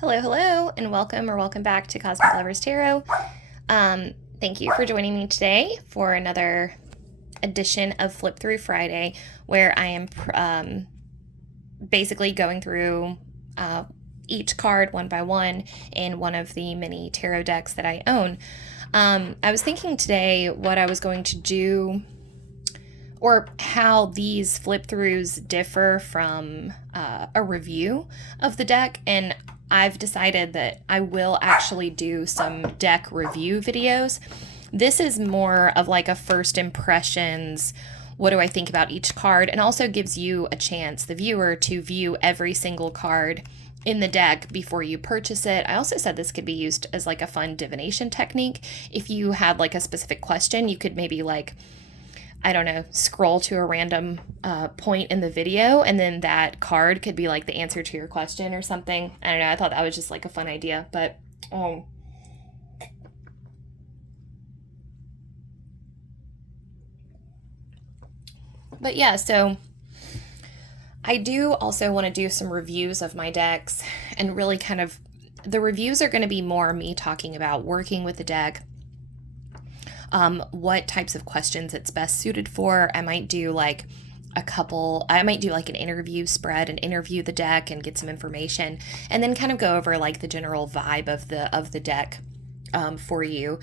Hello, hello, and welcome back to Cosmic Lovers Tarot. Thank you for joining me today for another edition of Flip Through Friday, where I am basically going through each card one by one in one of the mini tarot decks that I own. I was thinking today what I was going to do or how these flip throughs differ from a review of the deck. And I've decided that I will actually do some deck review videos. This is more of like a first impressions. What do I think about each card? And also gives you a chance, the viewer, to view every single card in the deck before you purchase it. I also said this could be used as like a fun divination technique. If you had like a specific question, you could maybe I don't know, scroll to a random point in the video, and then that card could be like the answer to your question or something. I don't know. I thought that was just like a fun idea, but yeah. So I do also want to do some reviews of my decks, and really kind of the reviews are going to be more me talking about working with the deck. What types of questions it's best suited for. I might do like an interview spread and interview the deck and get some information, and then kind of go over like the general vibe of the deck for you.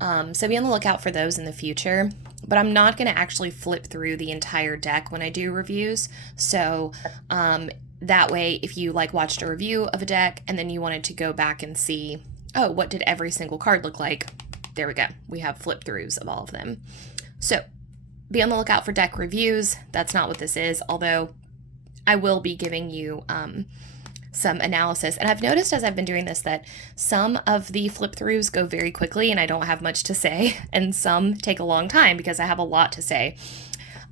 So be on the lookout for those in the future. But I'm not going to actually flip through the entire deck when I do reviews. So that way, if you like watched a review of a deck and then you wanted to go back and see, oh, what did every single card look like? There we go. We have flip throughs of all of them. So be on the lookout for deck reviews. That's not what this is, although I will be giving you some analysis. And I've noticed as I've been doing this that some of the flip throughs go very quickly and I don't have much to say, and some take a long time because I have a lot to say.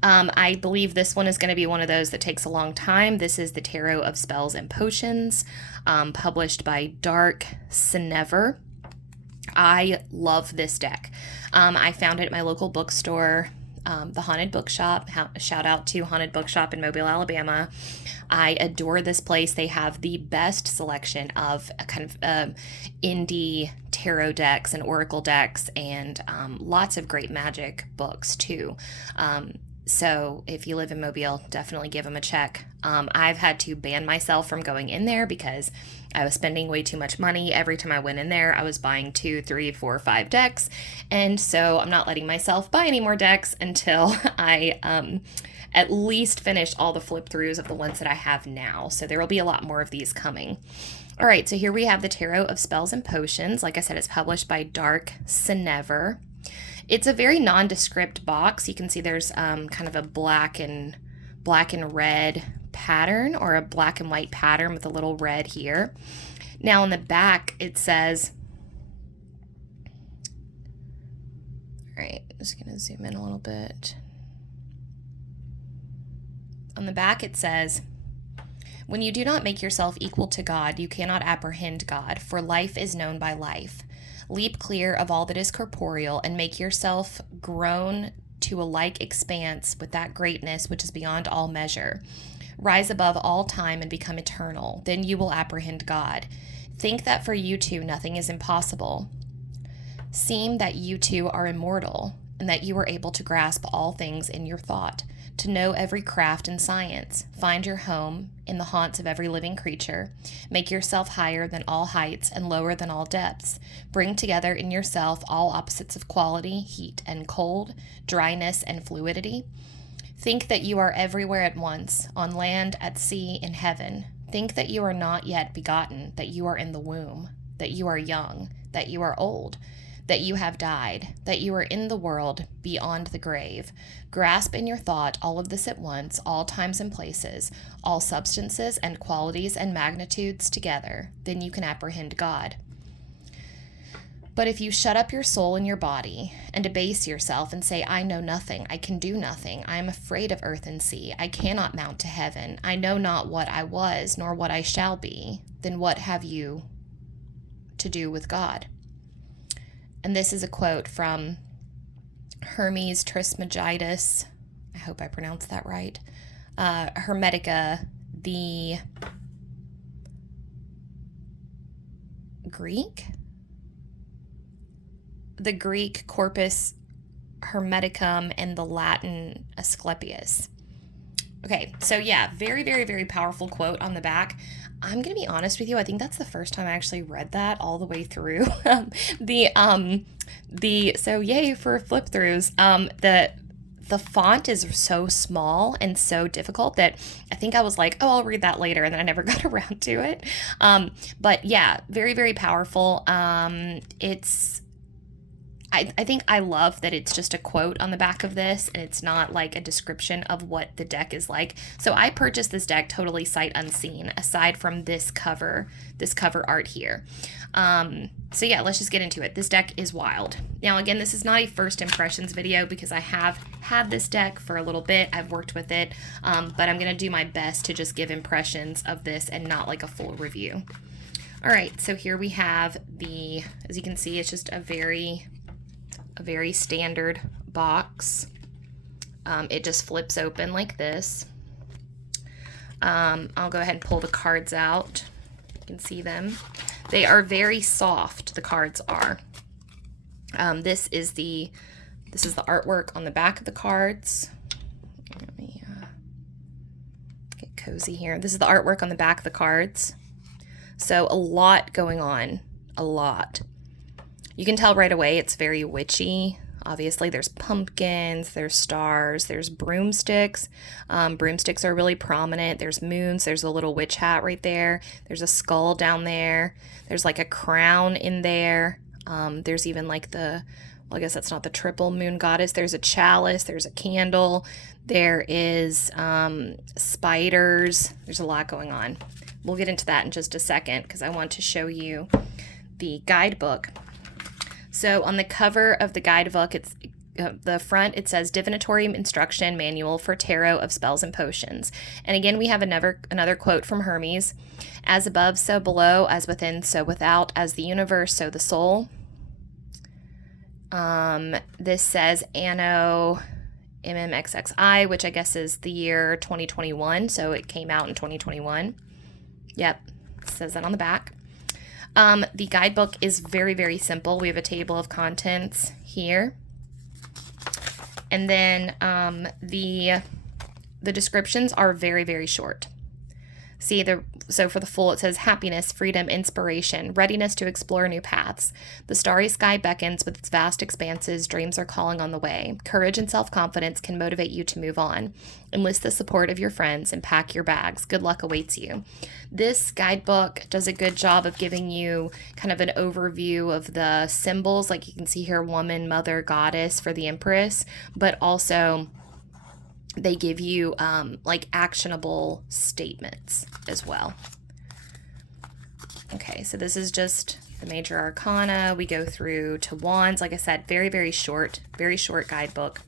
I believe this one is going to be one of those that takes a long time. This is the Tarot of Spells and Potions, published by Dark Senever. I love this deck. I found it at my local bookstore, the Haunted Bookshop. Shout out to Haunted Bookshop in Mobile, Alabama. I adore this place. They have the best selection of kind of indie tarot decks and oracle decks, and lots of great magic books too. So if you live in Mobile, definitely give them a check. I've had to ban myself from going in there because I was spending way too much money. Every time I went in there, I was buying 2, 3, 4, 5 decks. And so I'm not letting myself buy any more decks until I at least finish all the flip throughs of the ones that I have now. So there will be a lot more of these coming. All right, so here we have the Tarot of Spells and Potions. Like I said, it's published by Dark Senever. It's a very nondescript box. You can see there's kind of a black and red pattern, or a black and white pattern with a little red here. Now on the back it says, all right, I'm just going to zoom in a little bit. On the back it says, when you do not make yourself equal to God, you cannot apprehend God, for life is known by life. Leap clear of all that is corporeal and make yourself grown to a like expanse with that greatness which is beyond all measure. Rise above all time and become eternal. Then you will apprehend God. Think that for you two nothing is impossible. Seem that you two are immortal, and that you are able to grasp all things in your thought, to know every craft and science, find your home in the haunts of every living creature, make yourself higher than all heights and lower than all depths, bring together in yourself all opposites of quality, heat and cold, dryness and fluidity. Think that you are everywhere at once, on land, at sea, in heaven. Think that you are not yet begotten, that you are in the womb, that you are young, that you are old, that you have died, that you are in the world beyond the grave. Grasp in your thought all of this at once, all times and places, all substances and qualities and magnitudes together. Then you can apprehend God. But if you shut up your soul in your body and abase yourself and say, I know nothing, I can do nothing, I am afraid of earth and sea, I cannot mount to heaven, I know not what I was nor what I shall be, then what have you to do with God? And this is a quote from Hermes Trismegistus. I hope I pronounced that right. Hermetica, the Greek? The Greek Corpus Hermeticum and the Latin Asclepius. Okay, so yeah, very, very, very powerful quote on the back. I'm gonna be honest with you, I think that's the first time I actually read that all the way through. So yay for flip throughs. The font is so small and so difficult that I think I was like, oh, I'll read that later, and then I never got around to it. But yeah, very, very powerful. I think I love that it's just a quote on the back of this, and it's not like a description of what the deck is like. So I purchased this deck totally sight unseen, aside from this cover art here. So yeah, let's just get into it. This deck is wild. Now again, this is not a first impressions video because I have had this deck for a little bit. I've worked with it, but I'm going to do my best to just give impressions of this and not like a full review. All right, so here we have as you can see, it's just a very standard box. It just flips open like this. I'll go ahead and pull the cards out. You can see them. They are very soft, the cards are. This is the artwork on the back of the cards. Let me get cozy here. This is the artwork on the back of the cards. So a lot going on, a lot. You can tell right away it's very witchy. Obviously, there's pumpkins, there's stars, there's broomsticks. Broomsticks are really prominent. There's moons. There's a little witch hat right there. There's a skull down there. There's like a crown in there. There's even like I guess that's not the triple moon goddess. There's a chalice. There's a candle. There is spiders. There's a lot going on. We'll get into that in just a second because I want to show you the guidebook. So on the cover of the guidebook, it's the front, it says Divinatory Instruction Manual for Tarot of Spells and Potions. And again, we have another quote from Hermes. As above, so below, as within, so without, as the universe, so the soul. This says Anno MMXXI, which I guess is the year 2021. So it came out in 2021. Yep, it says that on the back. The guidebook is very, very simple. We have a table of contents here. And then the descriptions are very, very short. See, so for the full, it says happiness, freedom, inspiration, readiness to explore new paths. The starry sky beckons with its vast expanses. Dreams are calling on the way. Courage and self-confidence can motivate you to move on. Enlist the support of your friends and pack your bags. Good luck awaits you. This guidebook does a good job of giving you kind of an overview of the symbols. Like you can see here, woman, mother, goddess for the empress, but also they give you like actionable statements as well. Okay, so this is just the major arcana. We go through to wands. Like I said, very, very short guidebook.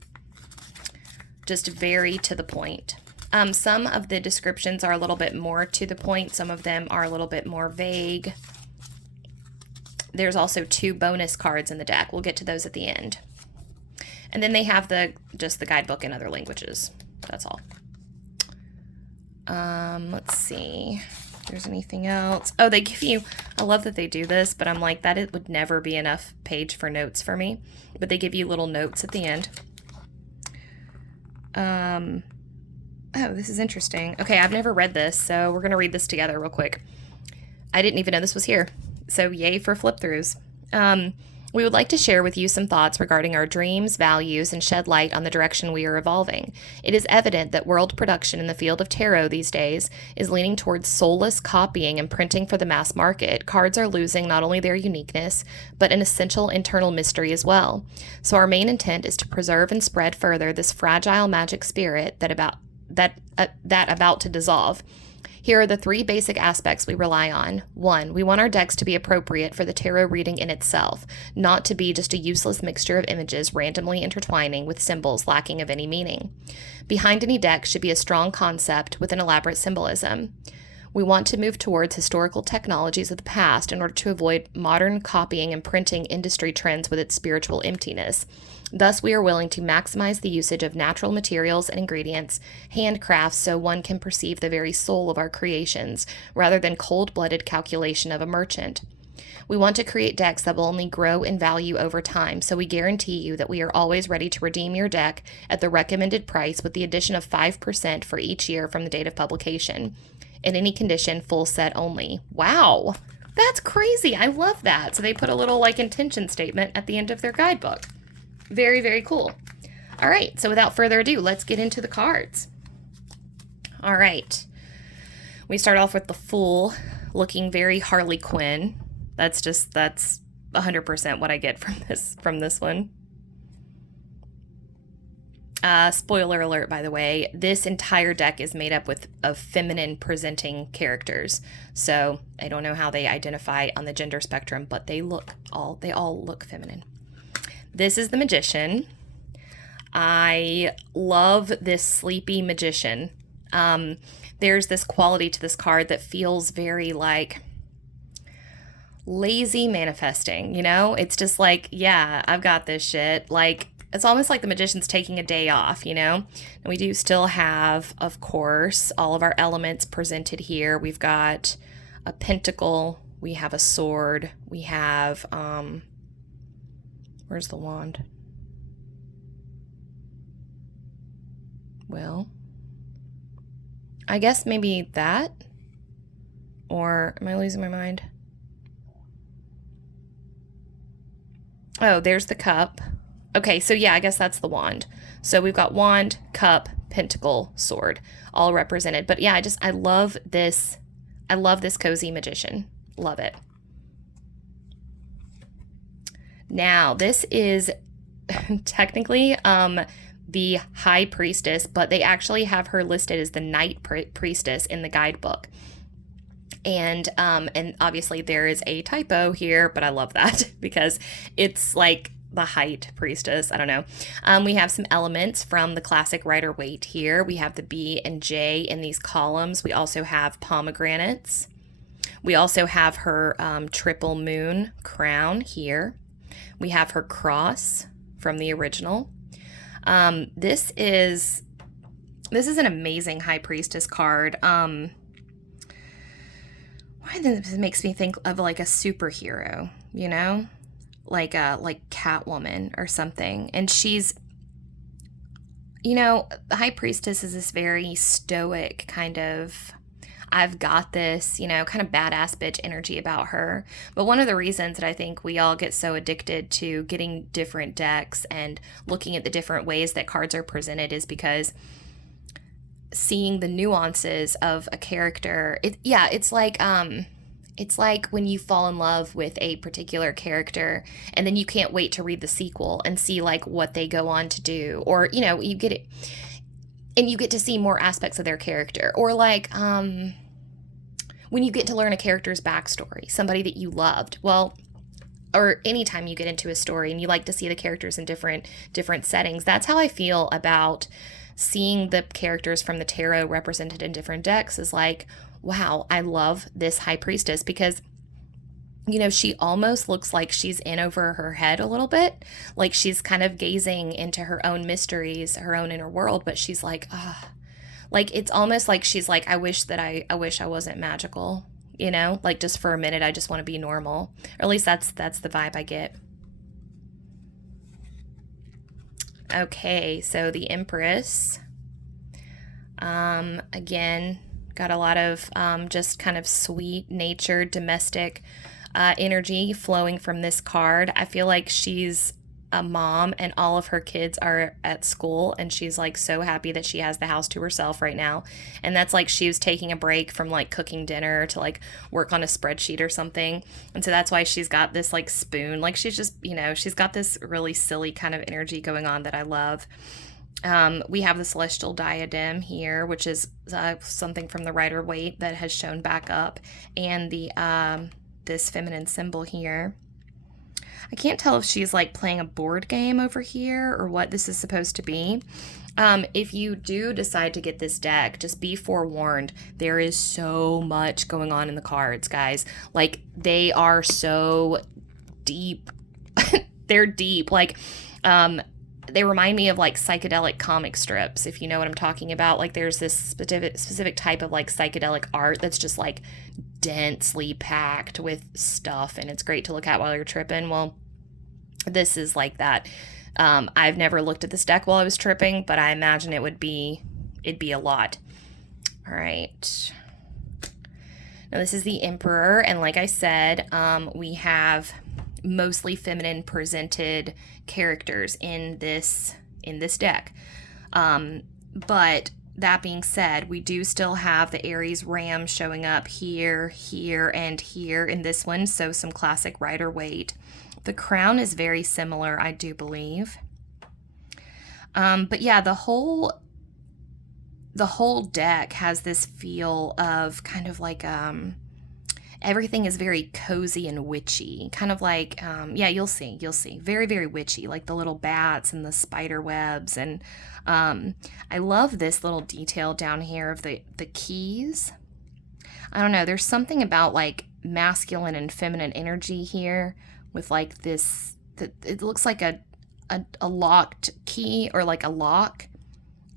Just very to the point. Some of the descriptions are a little bit more to the point. Some of them are a little bit more vague. There's also 2 bonus cards in the deck. We'll get to those at the end. And then they have just the guidebook in other languages. That's all. Let's see if there's anything else. Oh, they give you, I love that they do this, but I'm like, it would never be enough page for notes for me. But they give you little notes at the end. Oh, this is interesting. Okay, I've never read this, so we're going to read this together real quick. I didn't even know this was here. So yay for flip throughs. We would like to share with you some thoughts regarding our dreams, values, and shed light on the direction we are evolving. It is evident that world production in the field of tarot these days is leaning towards soulless copying and printing for the mass market. Cards are losing not only their uniqueness, but an essential internal mystery as well. So our main intent is to preserve and spread further this fragile magic spirit that about to dissolve. Here are the 3 basic aspects we rely on. 1, we want our decks to be appropriate for the tarot reading in itself, not to be just a useless mixture of images randomly intertwining with symbols lacking of any meaning. Behind any deck should be a strong concept with an elaborate symbolism. We want to move towards historical technologies of the past in order to avoid modern copying and printing industry trends with its spiritual emptiness. Thus, we are willing to maximize the usage of natural materials and ingredients, handcrafts, so one can perceive the very soul of our creations, rather than cold-blooded calculation of a merchant. We want to create decks that will only grow in value over time, so we guarantee you that we are always ready to redeem your deck at the recommended price with the addition of 5% for each year from the date of publication. In any condition, full set only. Wow, that's crazy. I love that. So they put a little like intention statement at the end of their guidebook. Very, very cool. All right, so without further ado, let's get into the cards. All right. We start off with the Fool, looking very Harley Quinn. That's 100% what I get from this one. Spoiler alert, by the way, this entire deck is made up of feminine presenting characters. So I don't know how they identify on the gender spectrum, but they all look feminine. This is the Magician. I love this sleepy magician. There's this quality to this card that feels very like lazy manifesting, you know? It's just like, yeah, I've got this shit. Like, it's almost like the magician's taking a day off, you know? And we do still have, of course, all of our elements presented here. We've got a pentacle, we have a sword, we have, where's the wand? Well, I guess maybe that, or am I losing my mind? Oh, there's the cup. Okay, so yeah, I guess that's the wand. So we've got wand, cup, pentacle, sword, all represented. But yeah, I love this. I love this cozy magician. Love it. Now, this is technically the High Priestess, but they actually have her listed as the Night Priestess in the guidebook. And obviously there is a typo here, but I love that because it's like the Height Priestess. I don't know. We have some elements from the classic Rider-Waite here. We have the B and J in these columns. We also have pomegranates. We also have her triple moon crown here. We have her cross from the original. This is an amazing High Priestess card. Why this makes me think of like a superhero, you know, like Catwoman or something. And she's, you know, the High Priestess is this very stoic kind of, I've got this, you know, kind of badass bitch energy about her. But one of the reasons that I think we all get so addicted to getting different decks and looking at the different ways that cards are presented is because seeing the nuances of a character, it's like when you fall in love with a particular character and then you can't wait to read the sequel and see like what they go on to do, or, you know, you get it and you get to see more aspects of their character, or like when you get to learn a character's backstory, somebody that you loved. Well, or anytime you get into a story and you like to see the characters in different settings. That's how I feel about seeing the characters from the tarot represented in different decks, is like, wow, I love this High Priestess because, you know, she almost looks like she's in over her head a little bit. Like she's kind of gazing into her own mysteries, her own inner world, but she's like, like it's almost like she's like, I wish I wasn't magical, you know, like just for a minute, I just want to be normal. Or at least that's the vibe I get. Okay, so the Empress, again, got a lot of just kind of sweet-natured, domestic energy flowing from this card. I feel like she's a mom and all of her kids are at school and she's like so happy that she has the house to herself right now. And that's like she was taking a break from like cooking dinner to like work on a spreadsheet or something. And so that's why she's got this like spoon. Like she's just, you know, she's got this really silly kind of energy going on that I love. We have the Celestial Diadem here, which is something from the Rider-Waite that has shown back up, and the this feminine symbol here. I can't tell if she's like playing a board game over here or what this is supposed to be. If you do decide to get this deck, just be forewarned. There is so much going on in the cards, guys. Like they are so deep. They're deep. Like, they remind me of like psychedelic comic strips, if you know what I'm talking about. Like there's this specific type of like psychedelic art that's just like densely packed with stuff, and it's great to look at while you're tripping. Well, this is like that. I've never looked at this deck while I was tripping, but I imagine it'd be a lot. All right. Now this is the Emperor, and like I said, we have mostly feminine presented characters in this deck. But that being said, we do still have the Aries Ram showing up here, here, and here in this one, so some classic Rider-Waite. The crown is very similar, I do believe. But yeah, the whole deck has this feel of kind of like everything is very cozy and witchy, kind of like yeah, you'll see very, very witchy, like the little bats and the spider webs. And I love this little detail down here of the keys. I don't know, there's something about like masculine and feminine energy here with like this, it looks like a locked key, or like a lock,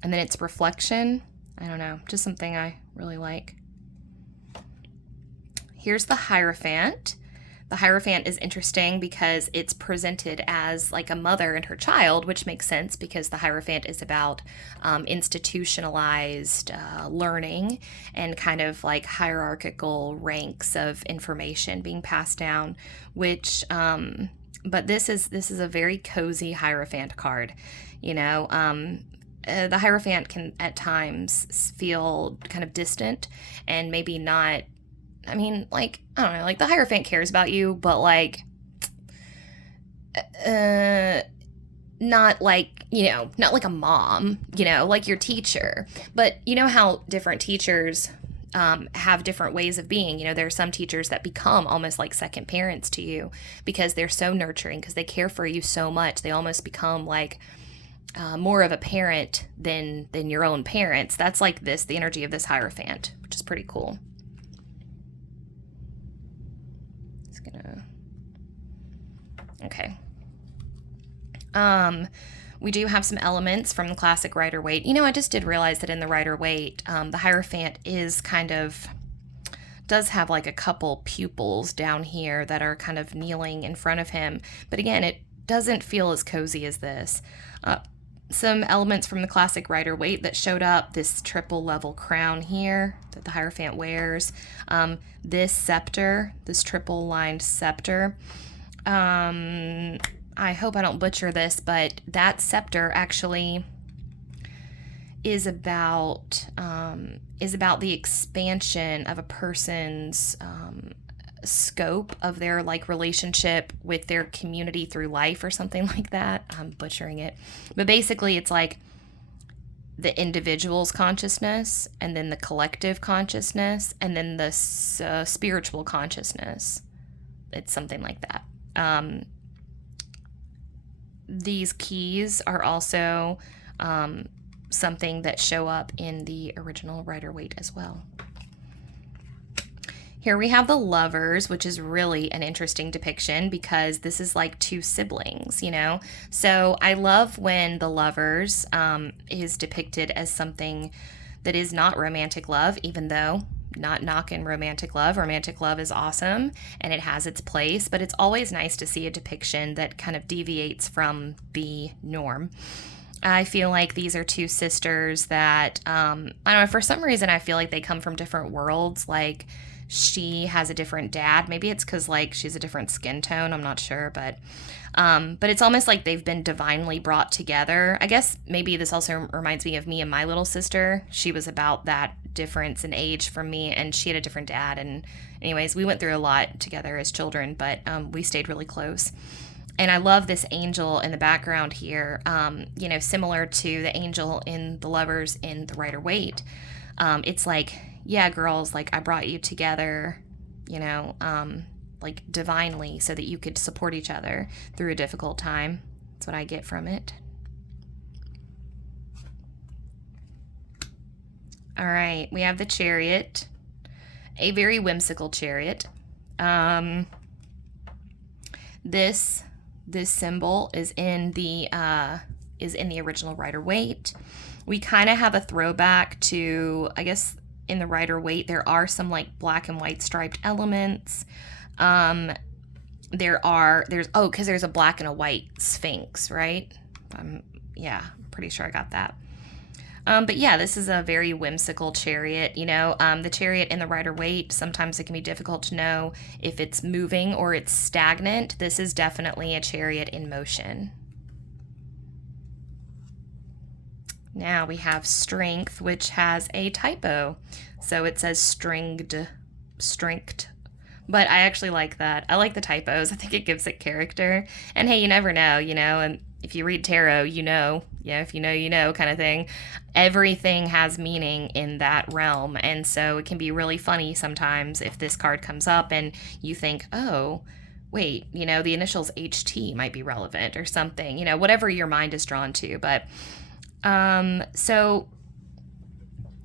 and then its reflection. I don't know, just something I really like. Here's the Hierophant. The Hierophant is interesting because it's presented as like a mother and her child, which makes sense because the Hierophant is about institutionalized learning and kind of like hierarchical ranks of information being passed down, which but this is a very cozy Hierophant card. You know, the Hierophant can at times feel kind of distant and maybe not, I mean, like, I don't know, like the Hierophant cares about you, but like, not like, you know, not like a mom, you know, like your teacher. But you know how different teachers have different ways of being. You know, there are some teachers that become almost like second parents to you because they're so nurturing, because they care for you so much. They almost become like more of a parent than your own parents. That's like this, the energy of this Hierophant, which is pretty cool. It's gonna, okay. We do have some elements from the classic Rider-Waite. You know, I just did realize that in the Rider-Waite, the Hierophant is kind of, does have like a couple pupils down here that are kind of kneeling in front of him. But again, it doesn't feel as cozy as this. Some elements from the classic Rider-Waite that showed up, this triple level crown here that the Hierophant wears, this scepter, this triple lined scepter. I hope I don't butcher this, but that scepter actually is about the expansion of a person's scope of their like relationship with their community through life or something like that. I'm butchering it, but basically it's like the individual's consciousness, and then the collective consciousness, and then the spiritual consciousness. It's something like that. These keys are also something that show up in the original Rider-Waite as well. Here we have the Lovers, which is really an interesting depiction because this is like two siblings, you know? So I love when the Lovers is depicted as something that is not romantic love, even though not knocking romantic love. Romantic love is awesome and it has its place, but it's always nice to see a depiction that kind of deviates from the norm. I feel like these are two sisters that, I don't know, for some reason I feel like they come from different worlds. Like she has a different dad. Maybe it's because like she's a different skin tone. I'm not sure, but it's almost like they've been divinely brought together. I guess maybe this also reminds me of me and my little sister. She was about that difference in age from me, and she had a different dad. And anyways, we went through a lot together as children, but we stayed really close. And I love this angel in the background here, you know, similar to the angel in the Lovers in the Rider-Waite. It's like, yeah, girls, like I brought you together, you know, like divinely so that you could support each other through a difficult time. That's what I get from it. All right, we have the Chariot, a very whimsical chariot. This symbol is in the original Rider-Waite. We kind of have a throwback to, I guess, in the Rider-Waite. There are some like black and white striped elements. Because there's a black and a white Sphinx, right? Yeah, pretty sure I got that. But yeah, this is a very whimsical chariot. The chariot in the Rider-Waite, sometimes it can be difficult to know if it's moving or it's stagnant. This is definitely a chariot in motion. Now we have strength, which has a typo. So it says strength. But I actually like that. I like the typos. I think it gives it character. And hey, you never know, and if you read tarot, if you know kind of thing. Everything has meaning in that realm. And so it can be really funny sometimes if this card comes up and you think, oh, wait, the initials HT might be relevant or something, whatever your mind is drawn to. But so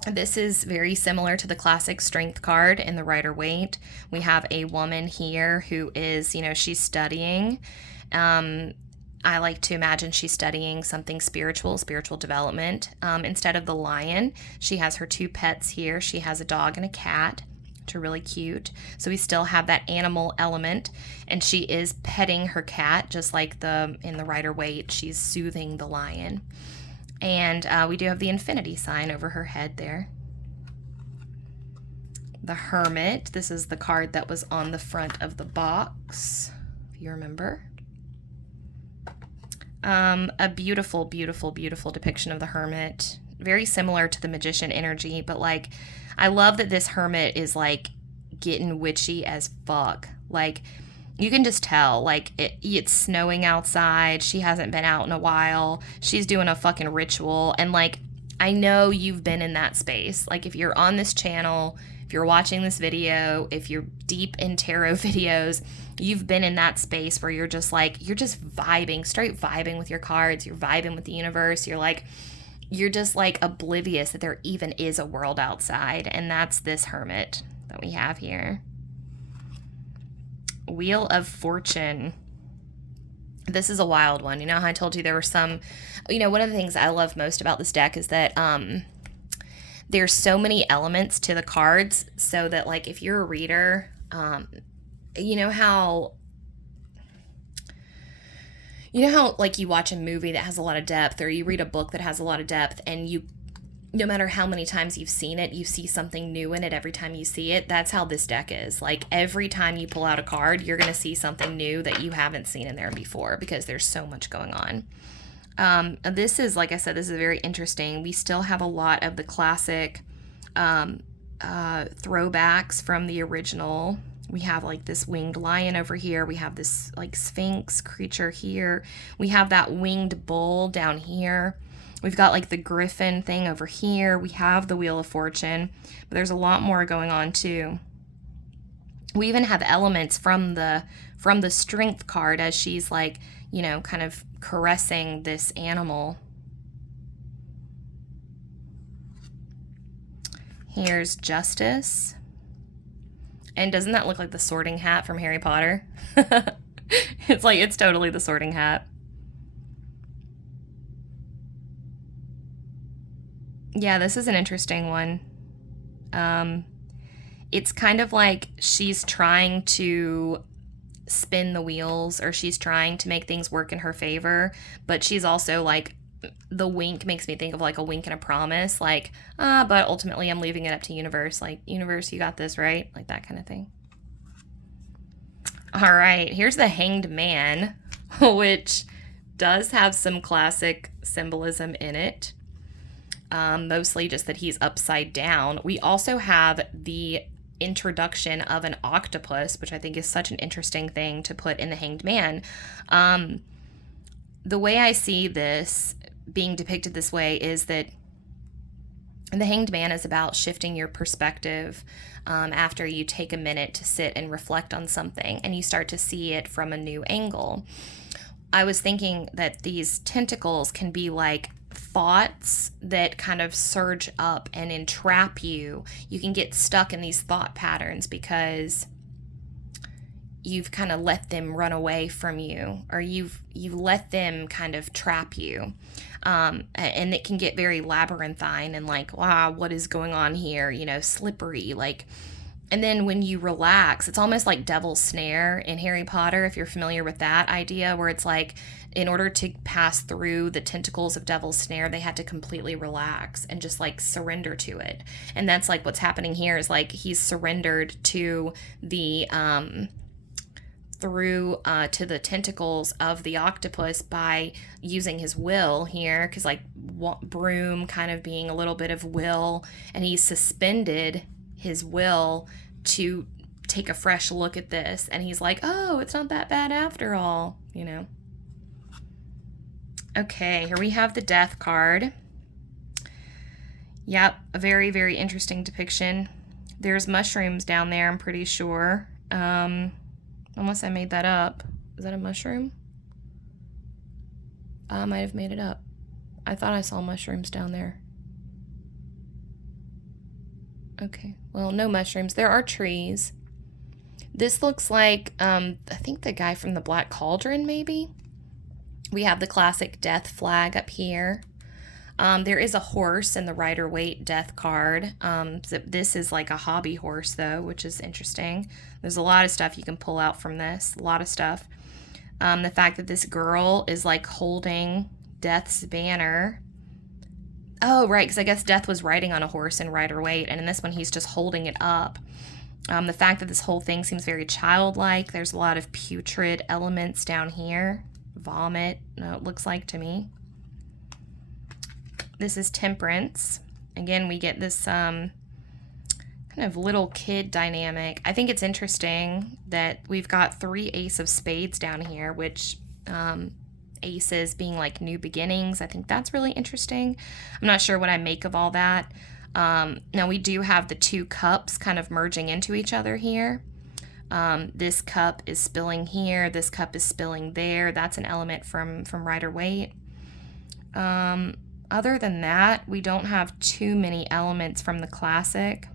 this is very similar to the classic strength card in the Rider-Waite. We have a woman here who is, she's studying. I like to imagine she's studying something spiritual development. Instead of the lion, she has her two pets here. She has a dog and a cat, which are really cute. So we still have that animal element, and she is petting her cat, just like in the Rider-Waite, she's soothing the lion. And we do have the infinity sign over her head there. The Hermit, this is the card that was on the front of the box, if you remember. A beautiful, beautiful, beautiful depiction of the Hermit. Very similar to the Magician energy, but like, I love that this Hermit is like getting witchy as fuck. Like, you can just tell, like, it's snowing outside. She hasn't been out in a while. She's doing a fucking ritual. And, like, I know you've been in that space. Like, if you're on this channel, if you're watching this video, if you're deep in tarot videos, you've been in that space where you're just vibing, straight vibing with your cards. You're vibing with the universe. You're just, like, oblivious that there even is a world outside. And that's this Hermit that we have here. Wheel of Fortune. This is a wild one. How I told you there were some, one of the things I love most about this deck is that there's so many elements to the cards, so that like if you're a reader, you know how like you watch a movie that has a lot of depth, or you read a book that has a lot of depth, and no matter how many times you've seen it, you see something new in it every time you see it. That's how this deck is. Like, every time you pull out a card, you're going to see something new that you haven't seen in there before, because there's so much going on. This is, like I said, this is very interesting. We still have a lot of the classic throwbacks from the original. We have like this winged lion over here. We have this like Sphinx creature here. We have that winged bull down here. We've got like the griffin thing over here. We have the Wheel of Fortune, but there's a lot more going on too. We even have elements from the strength card as she's like, kind of caressing this animal. Here's Justice. And doesn't that look like the Sorting Hat from Harry Potter? It's totally the Sorting Hat. Yeah, this is an interesting one. It's kind of like she's trying to spin the wheels, or she's trying to make things work in her favor, but she's also like, the wink makes me think of like a wink and a promise, like, but ultimately I'm leaving it up to universe, like, universe, you got this, right? Like that kind of thing. All right, here's the Hanged Man, which does have some classic symbolism in it. Mostly just that he's upside down. We also have the introduction of an octopus, which I think is such an interesting thing to put in the Hanged Man. The way I see this being depicted this way is that the Hanged Man is about shifting your perspective after you take a minute to sit and reflect on something, and you start to see it from a new angle. I was thinking that these tentacles can be like thoughts that kind of surge up and entrap you. You can get stuck in these thought patterns because you've kind of let them run away from you, or you've let them kind of trap you. And it can get very labyrinthine and like, wow, what is going on here? You know, slippery, like. And then when you relax, it's almost like Devil's Snare in Harry Potter, if you're familiar with that idea, where it's like, in order to pass through the tentacles of Devil's Snare, they had to completely relax and just like surrender to it. And that's like what's happening here, is like he's surrendered to the to the tentacles of the octopus by using his will here, because like Broom kind of being a little bit of will, and he's suspended his will to take a fresh look at this, and he's like, oh, it's not that bad after all, you know. Okay, here we have the Death card. Yep, a very, very interesting depiction. There's mushrooms down there, I'm pretty sure. Unless I made that up. Is that a mushroom? I might have made it up. I thought I saw mushrooms down there. Okay, well, no mushrooms. There are trees. This looks like, I think the guy from the Black Cauldron, maybe? We have the classic death flag up here. There is a horse in the Rider-Waite death card. This is like a hobby horse, though, which is interesting. There's a lot of stuff you can pull out from this. A lot of stuff. The fact that this girl is like holding Death's banner. Oh, right, because I guess Death was riding on a horse in Rider-Waite, and in this one he's just holding it up. The fact that this whole thing seems very childlike. There's a lot of putrid elements down here. Vomit, it looks like to me. This is Temperance. Again, we get this kind of little kid dynamic. I think it's interesting that we've got 3 Ace of Spades down here, which aces being like new beginnings. I think that's really interesting. I'm not sure what I make of all that. Now we do have the 2 cups kind of merging into each other here. This cup is spilling here. This cup is spilling there. That's an element from Rider-Waite. Other than that, we don't have too many elements from the classic.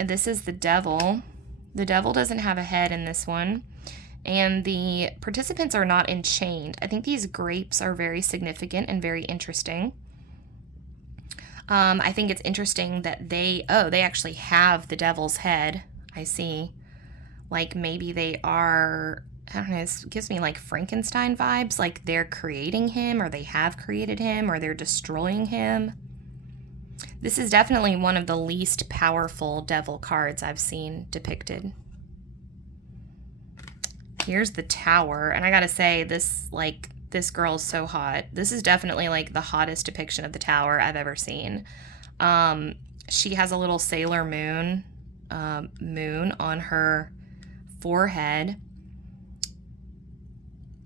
And this is the Devil. The Devil doesn't have a head in this one. And the participants are not enchained. I think these grapes are very significant and very interesting. I think it's interesting that they actually have the Devil's head. I see. Like maybe they are, I don't know, it gives me like Frankenstein vibes, like they're creating him, or they have created him, or they're destroying him. This is definitely one of the least powerful devil cards I've seen depicted. Here's the Tower, and I gotta say, this girl is so hot. This is definitely like the hottest depiction of the Tower I've ever seen. She has a little Sailor Moon on her forehead.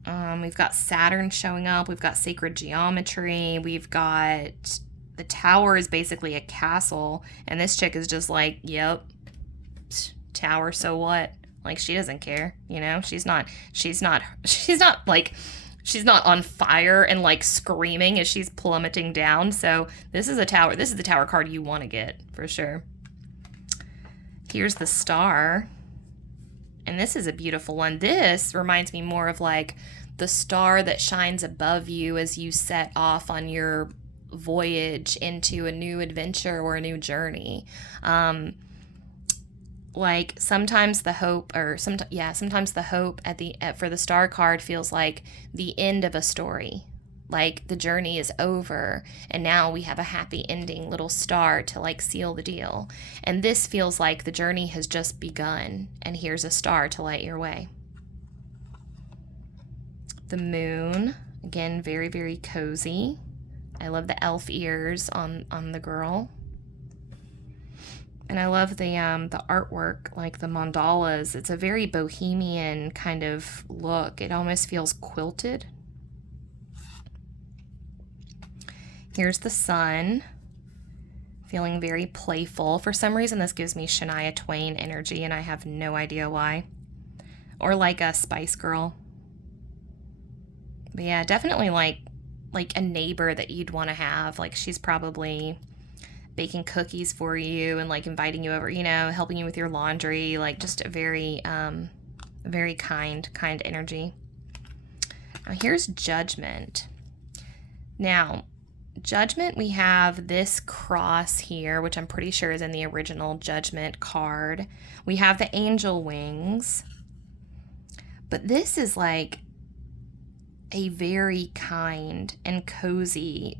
We've got Saturn showing up. We've got sacred geometry. We've got the Tower is basically a castle, and this chick is just like, yep, Tower, so what? Like, she doesn't care, you know? She's not on fire and like screaming as she's plummeting down. So this is a Tower. This is the Tower card you want to get for sure. Here's the Star. And this is a beautiful one. This reminds me more of like the star that shines above you as you set off on your voyage into a new adventure or a new journey. Like sometimes the hope, sometimes the hope for the Star card feels like the end of a story. Like the journey is over and now we have a happy ending, little star to like seal the deal. And this feels like the journey has just begun and here's a star to light your way. The Moon, again, very, very cozy. I love the elf ears on the girl. And I love the artwork, like the mandalas. It's a very bohemian kind of look. It almost feels quilted. Here's the Sun, feeling very playful. For some reason, this gives me Shania Twain energy, and I have no idea why. Or like a Spice Girl. But yeah, definitely like a neighbor that you'd want to have. Like she's probably baking cookies for you and like inviting you over, helping you with your laundry, like just a very kind energy. Now here's Judgment. Now, Judgment, we have this cross here, which I'm pretty sure is in the original Judgment card. We have the angel wings. But this is like a very kind and cozy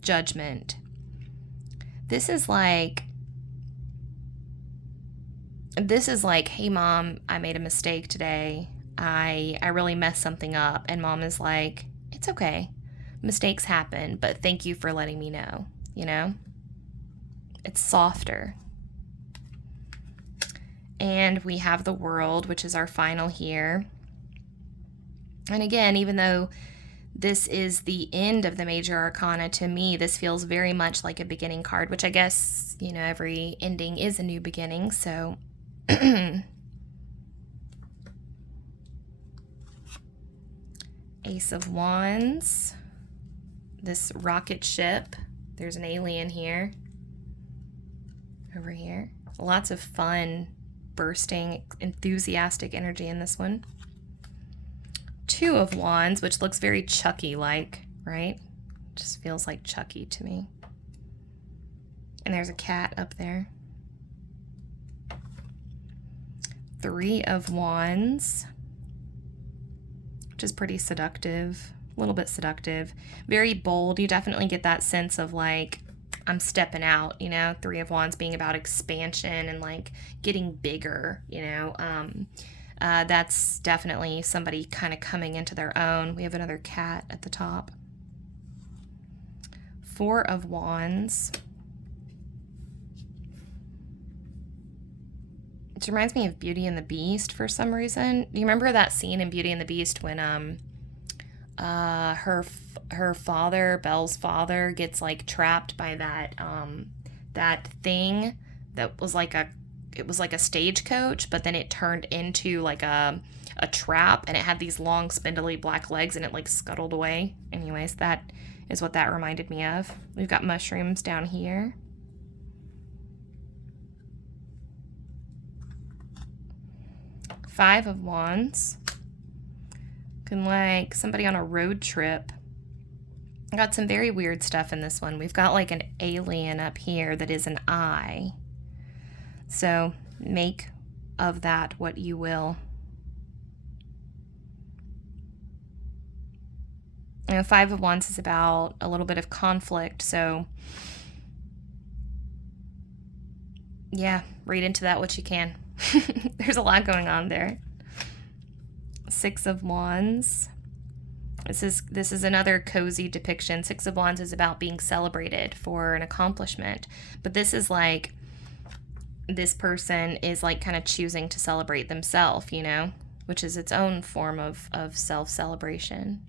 Judgment. This is like, hey mom, I made a mistake today. I really messed something up. And mom is like, it's okay. Mistakes happen, but thank you for letting me know, It's softer. And we have the World, which is our final here. And again, even though this is the end of the major arcana, to me, this feels very much like a beginning card, which I guess, every ending is a new beginning. So Ace of Wands, this rocket ship. There's an alien here, over here. Lots of fun, bursting, enthusiastic energy in this one. Two of Wands, which looks very Chucky-like, right? Just feels like Chucky to me. And there's a cat up there. Three of Wands, which is pretty seductive, a little bit seductive. Very bold. You definitely get that sense of like, I'm stepping out, Three of Wands being about expansion and like getting bigger, that's definitely somebody kind of coming into their own. We have another cat at the top. Four of Wands. It reminds me of Beauty and the Beast for some reason. Do you remember that scene in Beauty and the Beast when her father, Belle's father, gets like trapped by that thing that was like a stagecoach, but then it turned into like a trap, and it had these long spindly black legs, and it like scuttled away. Anyways, that is what that reminded me of. We've got mushrooms down here. Five of Wands. Looking like somebody on a road trip. I got some very weird stuff in this one. We've got like an alien up here that is an eye. So make of that what you will. Five of Wands is about a little bit of conflict. So yeah, read into that what you can. There's a lot going on there. Six of Wands. This is another cozy depiction. Six of Wands is about being celebrated for an accomplishment. But this is like, this person is like kind of choosing to celebrate themselves, which is its own form of self-celebration,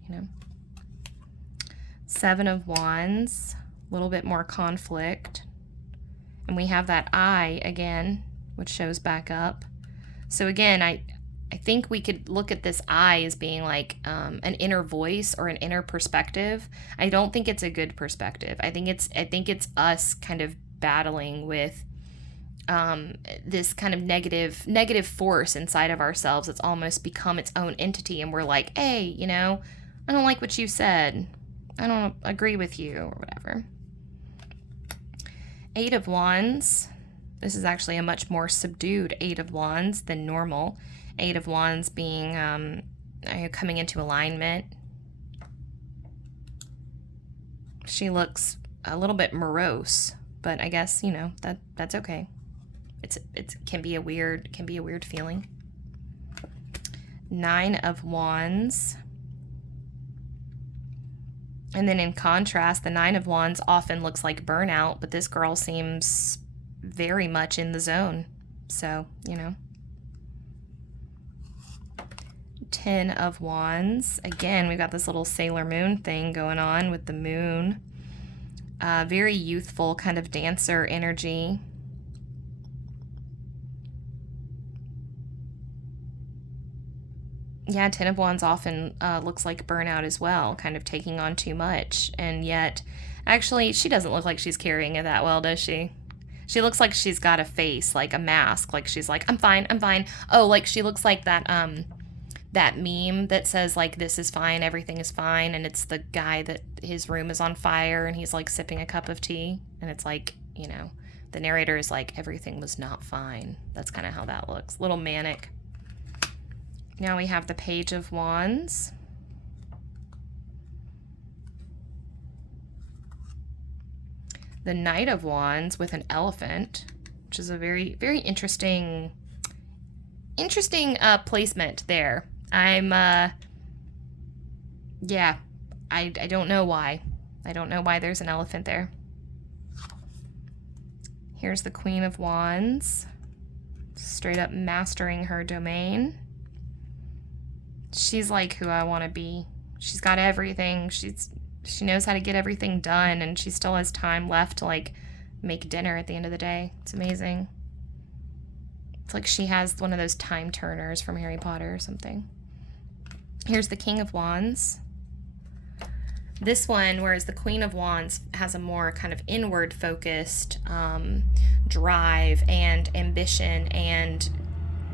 Seven of Wands, a little bit more conflict. And we have that eye again, which shows back up. So again, I think we could look at this eye as being like an inner voice or an inner perspective. I don't think it's a good perspective. I think it's us kind of battling with this kind of negative force inside of ourselves. It's almost become its own entity, and we're like, hey, I don't like what you said. I don't agree with you, or whatever. Eight of Wands. This is actually a much more subdued Eight of Wands than normal. Eight of Wands being coming into alignment. She looks a little bit morose, but I guess, that's okay. It can be a weird feeling. Nine of Wands. And then in contrast, the Nine of Wands often looks like burnout, but this girl seems very much in the zone. So, 10 of Wands. Again, we've got this little Sailor Moon thing going on with the moon. Very youthful kind of dancer energy. Yeah, Ten of Wands often looks like burnout as well, kind of taking on too much. And yet, Actually, she doesn't look like she's carrying it that well, does she? She looks like she's got a face, like a mask. Like she's like, I'm fine, I'm fine. Oh, like she looks like that meme that says like, this is fine, everything is fine, and it's the guy that his room is on fire and he's like sipping a cup of tea, and it's like, you know, the narrator is like, everything was not fine. That's kind of how that looks. Little manic. Now we have the Page of Wands. The Knight of Wands with an elephant, which is a very, very interesting placement there. Yeah, I don't know why. I don't know why there's an elephant there. Here's the Queen of Wands, straight up mastering her domain. She's like who I want to be. She's got everything. She knows how to get everything done, and she still has time left to like make dinner at the end of the day. It's amazing. It's like she has one of those time turners from Harry Potter or something. Here's the King of Wands. This one, whereas the Queen of Wands has a more kind of inward focused drive and ambition and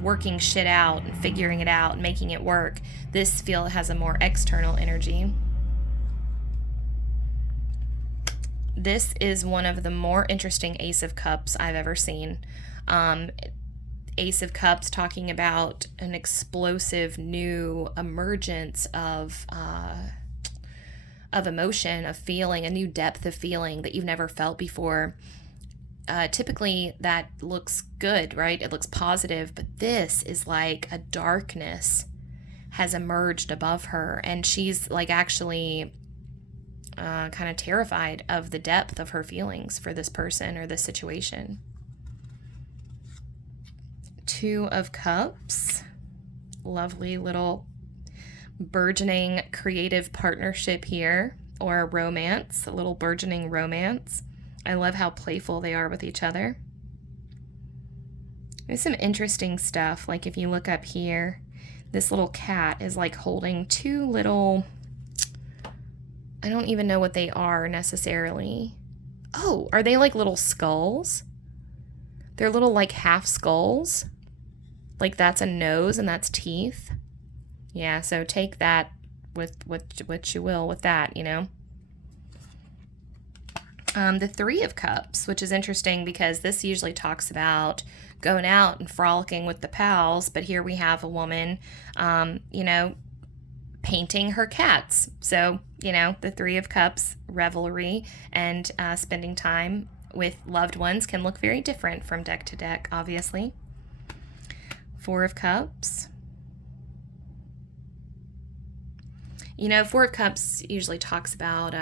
working shit out and figuring it out and making it work, this has a more external energy. This is one of the more interesting Ace of Cups I've ever seen. Ace of Cups talking about an explosive new emergence of emotion, of feeling, a new depth of feeling that you've never felt before. Typically that looks good, right? It looks positive, but this is like a darkness has emerged above her, and she's like actually kind of terrified of the depth of her feelings for this person or this situation. Two of Cups, lovely little burgeoning creative partnership here, or a romance, a little burgeoning romance. I love how playful they are with each other. There's some interesting stuff, like if you look up here, this little cat is like holding two little, I don't even know what they are necessarily. Oh, are they like little skulls? They're little like half skulls. Like that's a nose and that's teeth. Yeah, so take that with what you will with that, you know. The Three of Cups, which is interesting because this usually talks about going out and frolicking with the pals, but here we have a woman, you know, painting her cats. So, you know, the Three of Cups, revelry, and spending time with loved ones can look very different from deck to deck, obviously. Four of Cups. You know, Four of Cups usually talks about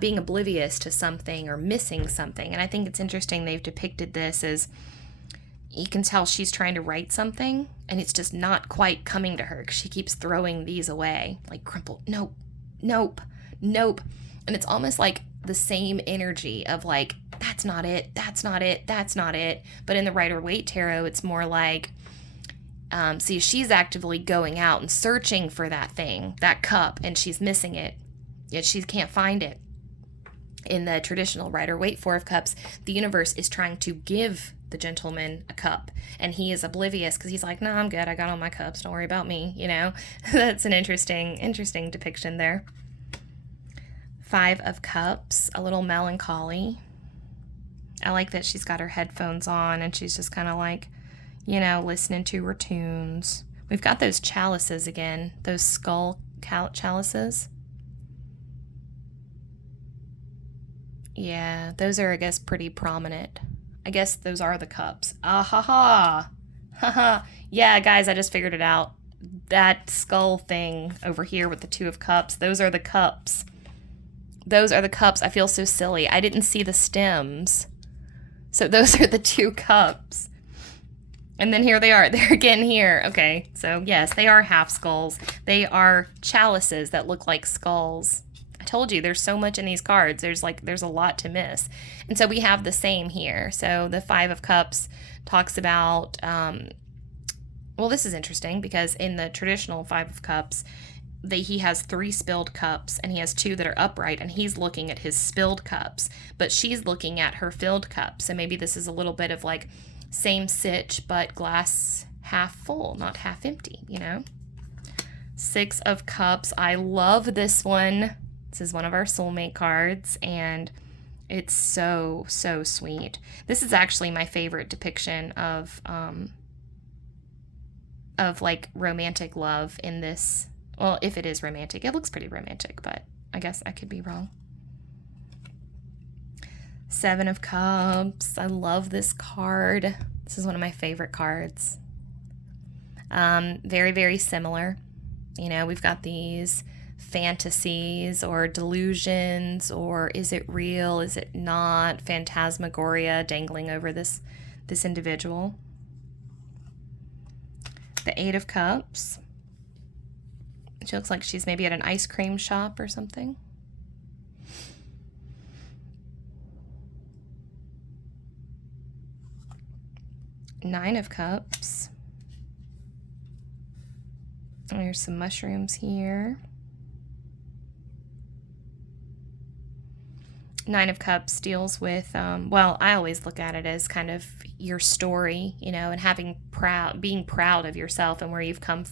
being oblivious to something or missing something. And I think it's interesting they've depicted this as, you can tell she's trying to write something and it's just not quite coming to her because she keeps throwing these away. Like crumple, nope, nope, nope. And it's almost like the same energy of like, that's not it, that's not it, that's not it. But in the Rider-Waite Tarot, it's more like, see, she's actively going out and searching for that thing, that cup, and she's missing it. Yet she can't find it. In the traditional Rider-Waite Four of Cups, the universe is trying to give the gentleman a cup, and he is oblivious because he's like, no, I'm good, I got all my cups, don't worry about me, you know. That's an interesting depiction there. Five of Cups, a little melancholy. I like that she's got her headphones on and she's just kind of like, you know, listening to her tunes. We've got those chalices again, those skull chalices. Yeah, those are, I guess, pretty prominent. I guess those are the cups. Ah ha ha. Ha ha. Yeah, guys, I just figured it out. That skull thing over here with the Two of Cups, those are the cups. Those are the cups. I feel so silly. I didn't see the stems. So those are the two cups. And then here they are. They're again here. Okay, so yes, they are half skulls. They are chalices that look like skulls. I told you there's so much in these cards. There's a lot to miss. And so we have the same here. So the Five of Cups talks about, well, this is interesting because in the traditional Five of Cups, he has 3 spilled cups and he has 2 that are upright, and he's looking at his spilled cups, but she's looking at her filled cups. So maybe this is a little bit of like same sitch, but glass half full, not half empty, you know? 6 of Cups. I love this one. This is one of our soulmate cards, and it's so, so sweet. This is actually my favorite depiction of like romantic love in this. Well, if it is romantic, it looks pretty romantic, but I guess I could be wrong. 7 of Cups. I love this card. This is one of my favorite cards. Very, very similar. You know, we've got these fantasies or delusions, or is it real? Is it not? Phantasmagoria dangling over this individual. The 8 of Cups. She looks like she's maybe at an ice cream shop or something. 9 of Cups. There's some mushrooms here. 9 of Cups deals with, well, I always look at it as kind of your story, you know, and being proud of yourself and where you've come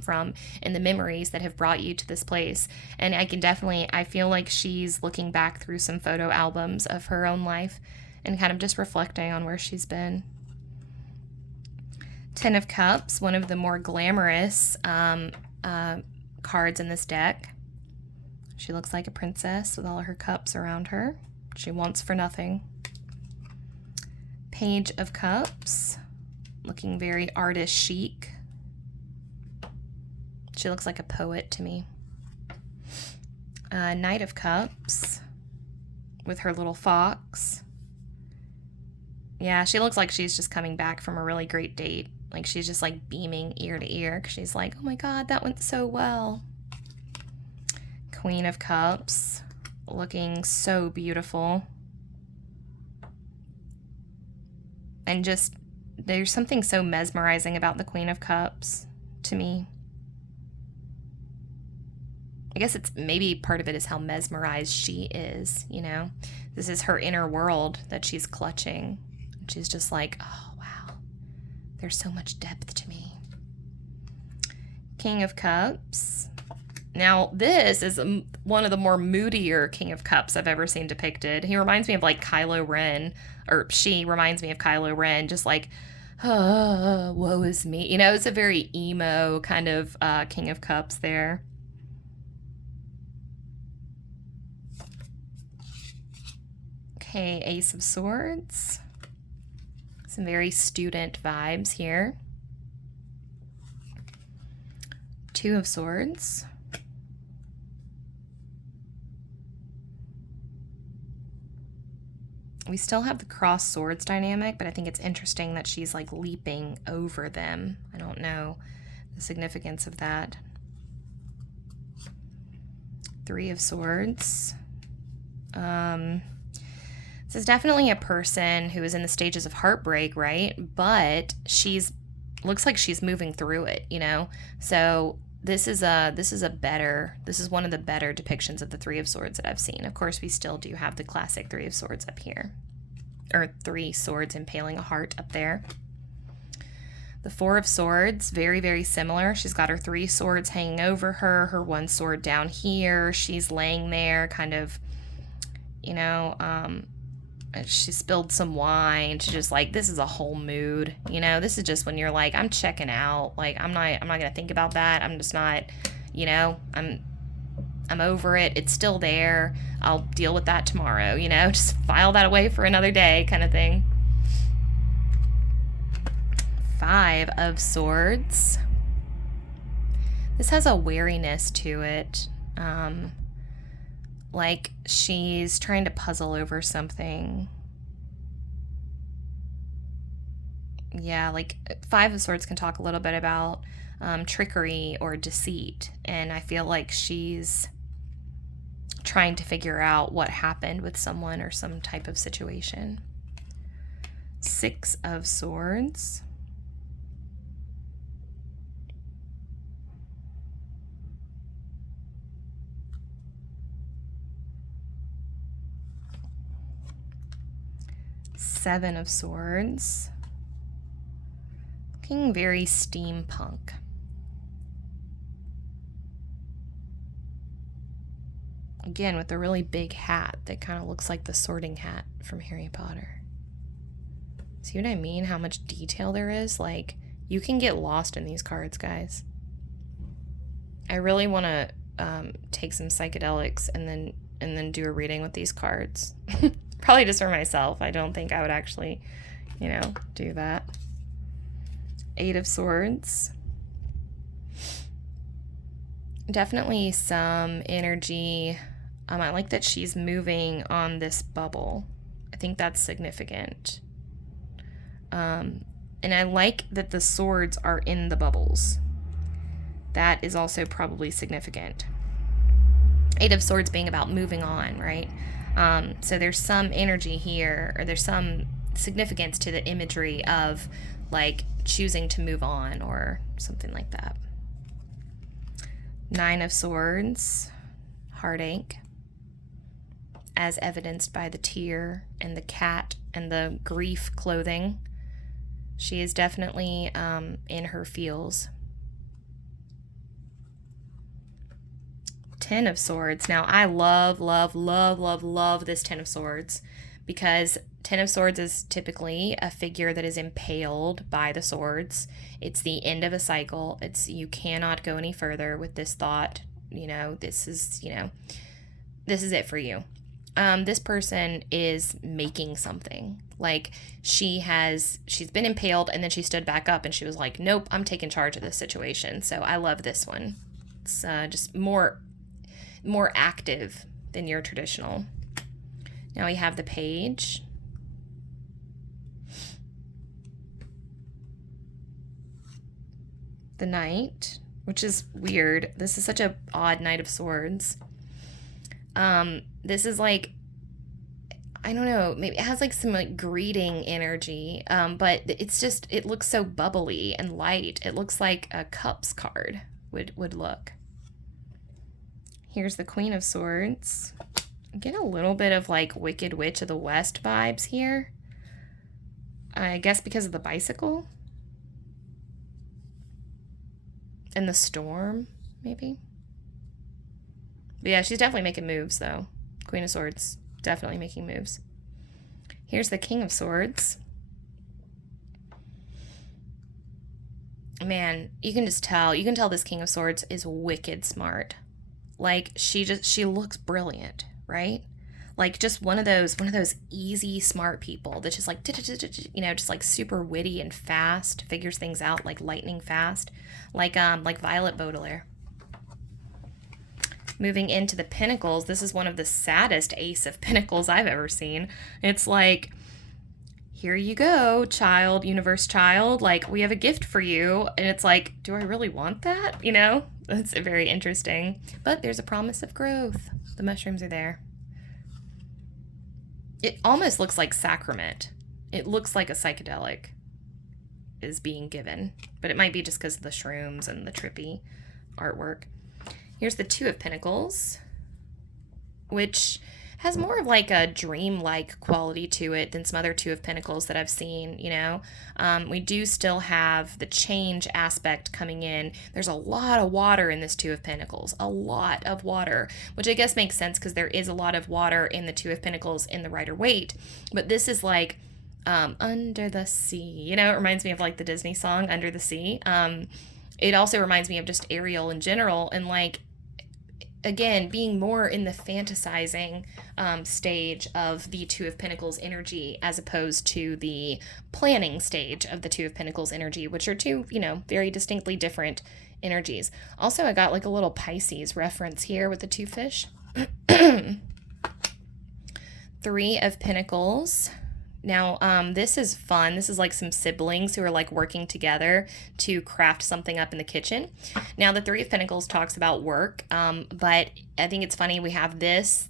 from, and the memories that have brought you to this place. And I feel like she's looking back through some photo albums of her own life and kind of just reflecting on where she's been. 10 of Cups, one of the more glamorous cards in this deck. She looks like a princess with all of her cups around her. She wants for nothing. Page of Cups, looking very artist chic. She looks like a poet to me. Knight of Cups with her little fox. Yeah, she looks like she's just coming back from a really great date. Like she's just like beaming ear to ear because she's like, oh my God, that went so well. Queen of Cups, looking so beautiful. And just, there's something so mesmerizing about the Queen of Cups to me. I guess it's maybe part of it is how mesmerized she is, you know? This is her inner world that she's clutching. She's just like, oh, wow, there's so much depth to me. King of Cups. Now, this is one of the more moodier King of Cups I've ever seen depicted. He reminds me of like Kylo Ren, or she reminds me of Kylo Ren, just like, oh, woe is me. You know, it's a very emo kind of King of Cups there. Okay, Ace of Swords. Some very student vibes here. 2 of Swords. We still have the cross swords dynamic, but I think it's interesting that she's like leaping over them. I don't know the significance of that. 3 of Swords. This is definitely a person who is in the stages of heartbreak, right? But looks like she's moving through it, you know? So this is one of the better depictions of the 3 of Swords that I've seen. Of course, we still do have the classic 3 of Swords up here, or 3 swords impaling a heart up there. The 4 of Swords, very, very similar. She's got her 3 swords hanging over her, her 1 sword down here. She's laying there kind of, you know, she spilled some wine. She's just like, this is a whole mood, you know? This is just when you're like, I'm checking out. Like, I'm not gonna think about that. I'm just not, you know, I'm over it. It's still there. I'll deal with that tomorrow, you know? Just file that away for another day kind of thing. 5 of Swords. This has a wariness to it. Like she's trying to puzzle over something. Yeah, like 5 of Swords can talk a little bit about trickery or deceit, and I feel like she's trying to figure out what happened with someone or some type of situation. 6 of Swords. Seven of Swords. Looking very steampunk. Again, with a really big hat that kind of looks like the sorting hat from Harry Potter. See what I mean? How much detail there is? Like, you can get lost in these cards, guys. I really want to take some psychedelics and then do a reading with these cards. Probably just for myself. I don't think I would actually, do that. Eight of Swords. Definitely some energy. I like that she's moving on this bubble. I think that's significant. And I like that the swords are in the bubbles. That is also probably significant. Eight of Swords being about moving on, right? So there's some energy here, or there's some significance to the imagery of like choosing to move on or something like that. Nine of Swords, heartache, as evidenced by the tear and the cat and the grief clothing. She is definitely in her feels. 10 of Swords. Now, I love, love, love, love, love this 10 of Swords, because 10 of Swords is typically a figure that is impaled by the swords. It's the end of a cycle. You cannot go any further with this thought. This is it for you. This person is making something. Like, she's been impaled, and then she stood back up and she was like, nope, I'm taking charge of this situation. So I love this one. It's just more active than your traditional. Now we have the Page. The Knight, which is weird. This is such a odd Knight of Swords. This is like, I don't know, maybe it has like some like greeting energy, but it looks so bubbly and light. It looks like a Cups card would look. Here's the Queen of Swords. I get a little bit of like Wicked Witch of the West vibes here. I guess because of the bicycle. And the storm, maybe. But yeah, she's definitely making moves, though. Queen of Swords, definitely making moves. Here's the King of Swords. Man, you can tell this King of Swords is wicked smart. Like, she looks brilliant, right? Like, just one of those easy, smart people that's just like, just like super witty and fast, figures things out like lightning fast, like Violet Baudelaire. Moving into the Pentacles, this is one of the saddest Ace of Pentacles I've ever seen. It's like, here you go, child, universe child, like, we have a gift for you. And it's like, do I really want that? That's very interesting. But there's a promise of growth. The mushrooms are there. It almost looks like sacrament. It looks like a psychedelic is being given. But it might be just because of the shrooms and the trippy artwork. Here's the Two of Pentacles, which has more of like a dream-like quality to it than some other Two of Pentacles that I've seen, We do still have the change aspect coming in. There's a lot of water in this Two of Pentacles, a lot of water, which I guess makes sense because there is a lot of water in the Two of Pentacles in the Rider-Waite, but this is like under the sea, it reminds me of like the Disney song, Under the Sea. It also reminds me of just Ariel in general, and like, again, being more in the fantasizing stage of the Two of Pentacles energy as opposed to the planning stage of the Two of Pentacles energy, which are two, very distinctly different energies. Also, I got like a little Pisces reference here with the two fish. Three of Pentacles. Now, this is fun. This is like some siblings who are like working together to craft something up in the kitchen. Now, the Three of Pentacles talks about work, but I think it's funny we have this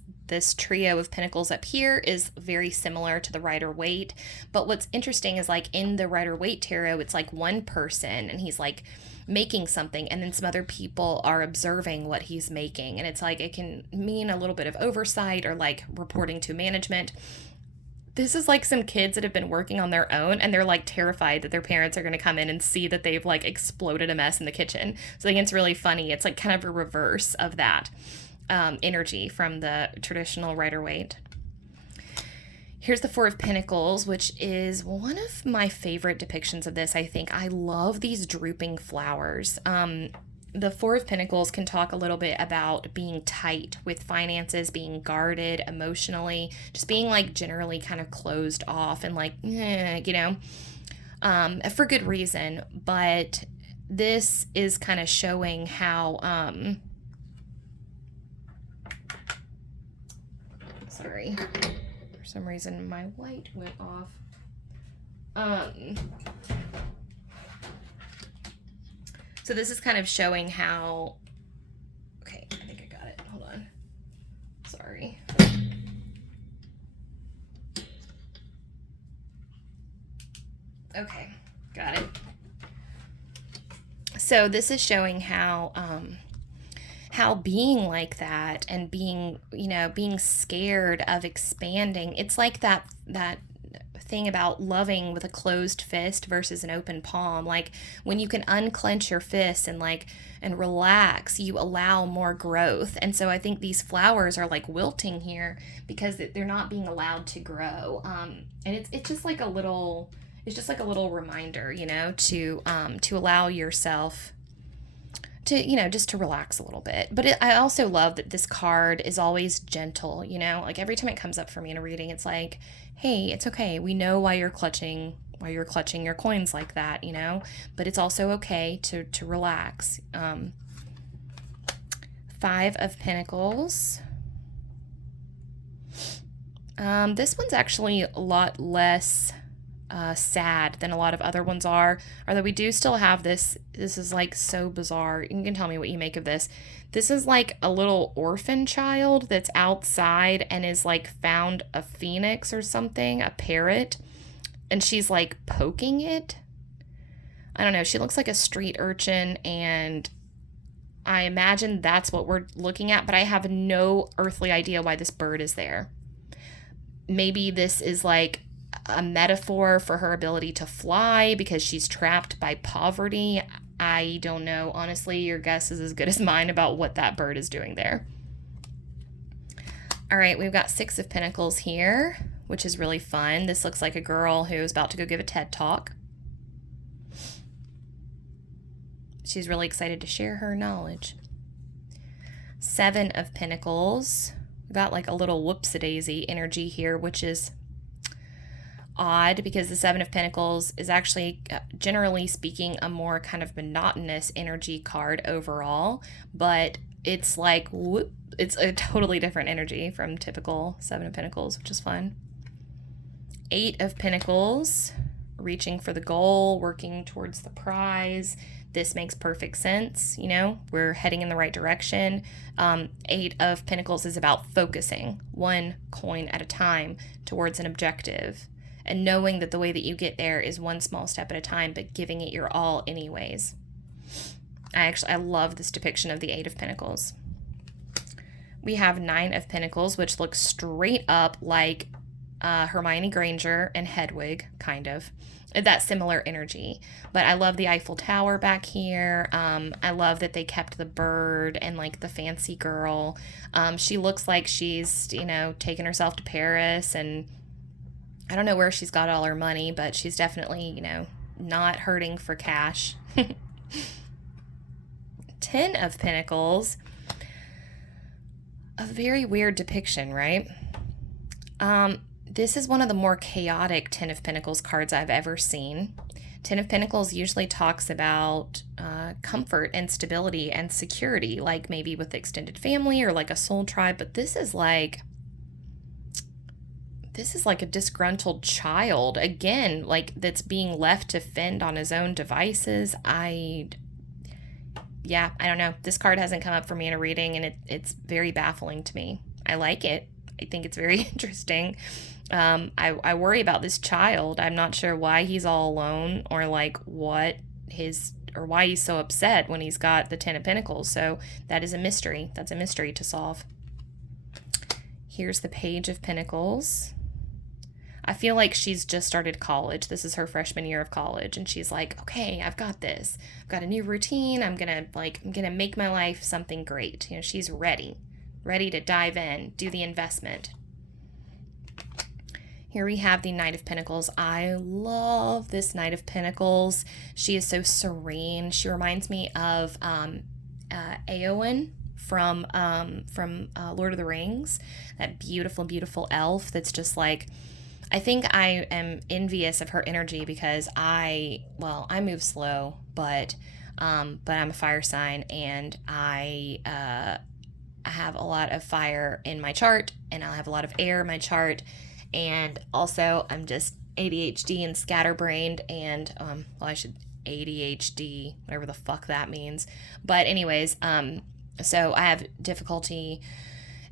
trio of pentacles up here is very similar to the Rider-Waite. But what's interesting is like in the Rider-Waite tarot, it's like one person and he's like making something, and then some other people are observing what he's making. And it's like it can mean a little bit of oversight or like reporting to management. this is like some kids that have been working on their own and they're like terrified that their parents are going to come in and see that they've like exploded a mess in the kitchen. So I think it's really funny. It's like kind of a reverse of that energy from the traditional Rider-Waite. Here's the Four of Pentacles, which is one of my favorite depictions of this, I think. I love these drooping flowers. The Four of Pentacles can talk a little bit about being tight with finances, being guarded emotionally, just being like generally kind of closed off and like, for good reason. But this is kind of showing how, sorry. For some reason, my light went off. So this is kind of showing how, okay, I think I got it. Hold on. Sorry. Okay, got it. So this is showing how being like that and being, being scared of expanding, it's like that thing about loving with a closed fist versus an open palm. Like when you can unclench your fists and relax, you allow more growth. And so I think these flowers are like wilting here because they're not being allowed to grow. And it's just like a little reminder, to allow yourself to, just to relax a little bit. But I also love that this card is always gentle, like every time it comes up for me in a reading, it's like, hey, it's okay. We know why you're clutching your coins like that, but it's also okay to relax. Five of Pentacles. This one's actually a lot less sad than a lot of other ones are, although we do still have this is like so bizarre. You can tell me what you make of this. This is like a little orphan child that's outside and is like found a phoenix or something, a parrot, and she's like poking it. I don't know, she looks like a street urchin, and I imagine that's what we're looking at, but I have no earthly idea why this bird is there. Maybe this is like a metaphor for her ability to fly because she's trapped by poverty. I don't know. Honestly, your guess is as good as mine about what that bird is doing there. All right, we've got Six of Pentacles here, which is really fun. This looks like a girl who's about to go give a TED Talk. She's really excited to share her knowledge. Seven of Pentacles. We've got like a little whoops-a-daisy energy here, which is odd because the Seven of Pentacles is actually, generally speaking, a more kind of monotonous energy card overall, but it's like, whoop, it's a totally different energy from typical Seven of Pentacles, which is fun. Eight of Pentacles, reaching for the goal, working towards the prize. This makes perfect sense, we're heading in the right direction. Eight of Pentacles is about focusing one coin at a time towards an objective, and knowing that the way that you get there is one small step at a time, but giving it your all anyways. I love this depiction of the Eight of Pentacles. We have Nine of Pentacles, which looks straight up like Hermione Granger and Hedwig, kind of. That similar energy. But I love the Eiffel Tower back here. I love that they kept the bird and like the fancy girl. She looks like she's, taken herself to Paris, and I don't know where she's got all her money, but she's definitely, not hurting for cash. 10 of Pentacles. A very weird depiction, right? This is one of the more chaotic Ten of Pentacles cards I've ever seen. Ten of Pentacles usually talks about comfort and stability and security, like maybe with extended family or like a soul tribe, but this is like a disgruntled child, again, like that's being left to fend on his own devices. I don't know. This card hasn't come up for me in a reading, and it's very baffling to me. I like it. I think it's very interesting. I worry about this child. I'm not sure why he's all alone or like why he's so upset when he's got the Ten of Pentacles. So that is a mystery. That's a mystery to solve. Here's the Page of Pentacles. I feel like she's just started college. This is her freshman year of college, and she's like, okay, I've got this. I've got a new routine. I'm gonna make my life something great. You know, she's ready to dive in, do the investment. Here we have the Knight of Pentacles. I love this Knight of Pentacles. She is so serene. She reminds me of Eowyn from Lord of the Rings. That beautiful, beautiful elf that's just like, I think I am envious of her energy because I move slow, but I'm a fire sign, and I have a lot of fire in my chart, and I'll have a lot of air in my chart, and also I'm just ADHD and scatterbrained, and I should ADHD, whatever the fuck that means. But anyways, so I have difficulty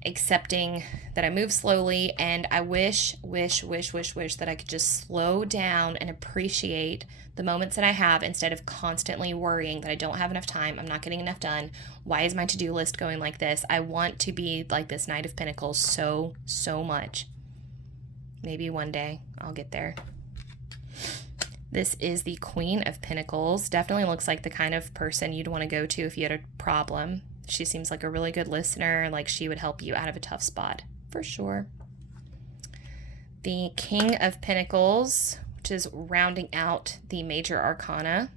accepting that I move slowly, and I wish that I could just slow down and appreciate the moments that I have instead of constantly worrying that I don't have enough time, I'm not getting enough done, why is my to-do list going like this? I want to be like this Knight of Pentacles so much. Maybe one day I'll get there. This is the Queen of Pentacles. Definitely looks like the kind of person you'd want to go to if you had a problem. She seems like a really good listener, like she would help you out of a tough spot, for sure. The King of Pentacles, which is rounding out the major arcana.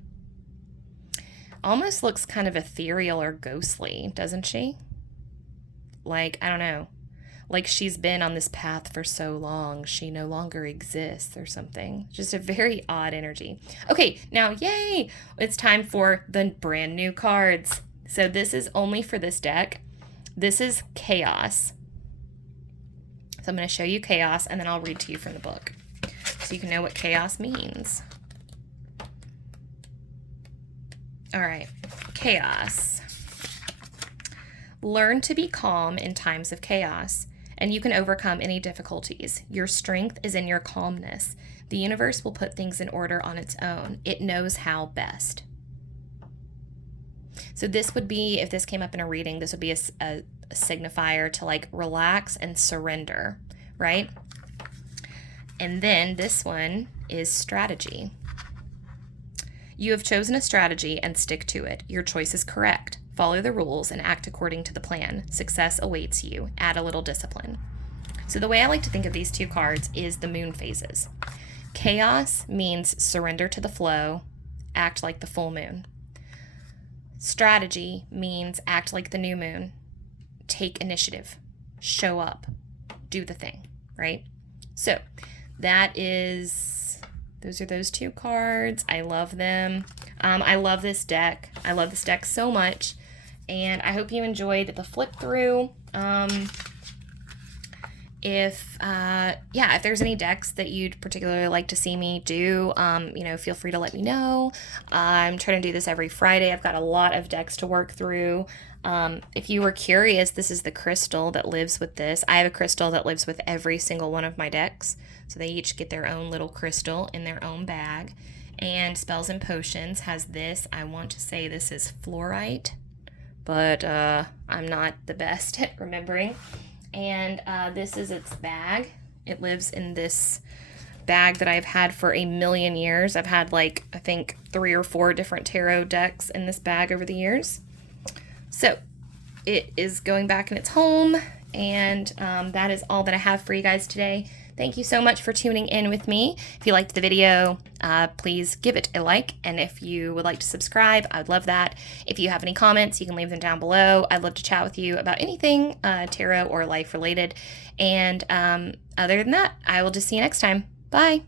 Almost looks kind of ethereal or ghostly, doesn't she? Like, I don't know. Like she's been on this path for so long, she no longer exists or something. Just a very odd energy. Okay, now, yay! It's time for the brand new cards. So this is only for this deck. This is Chaos. So I'm going to show you Chaos, and then I'll read to you from the book so you can know what Chaos means. All right, Chaos. Learn to be calm in times of chaos, and you can overcome any difficulties. Your strength is in your calmness. The universe will put things in order on its own. It knows how best. So this would be, if this came up in a reading, this would be a signifier to like relax and surrender, right? And then this one is strategy. You have chosen a strategy and stick to it. Your choice is correct. Follow the rules and act according to the plan. Success awaits you. Add a little discipline. So the way I like to think of these two cards is the moon phases. Chaos means surrender to the flow, act like the full moon. Strategy means act like the new moon. Take initiative. Show up. Do the thing, right? So those are those two cards. I love them. I love this deck. I love this deck so much. And I hope you enjoyed the flip through. If there's any decks that you'd particularly like to see me do, feel free to let me know. I'm trying to do this every Friday. I've got a lot of decks to work through. If you were curious, this is the crystal that lives with this. I have a crystal that lives with every single one of my decks. So they each get their own little crystal in their own bag. And Spells and Potions has this. I want to say this is fluorite, but I'm not the best at remembering. And this is its bag. It lives in this bag that I've had for a million years. I've had I think 3 or 4 different tarot decks in this bag over the years. So it is going back in its home, and that is all that I have for you guys today. Thank you so much for tuning in with me. If you liked the video, please give it a like. And if you would like to subscribe, I would love that. If you have any comments, you can leave them down below. I'd love to chat with you about anything tarot or life related. And other than that, I will just see you next time. Bye.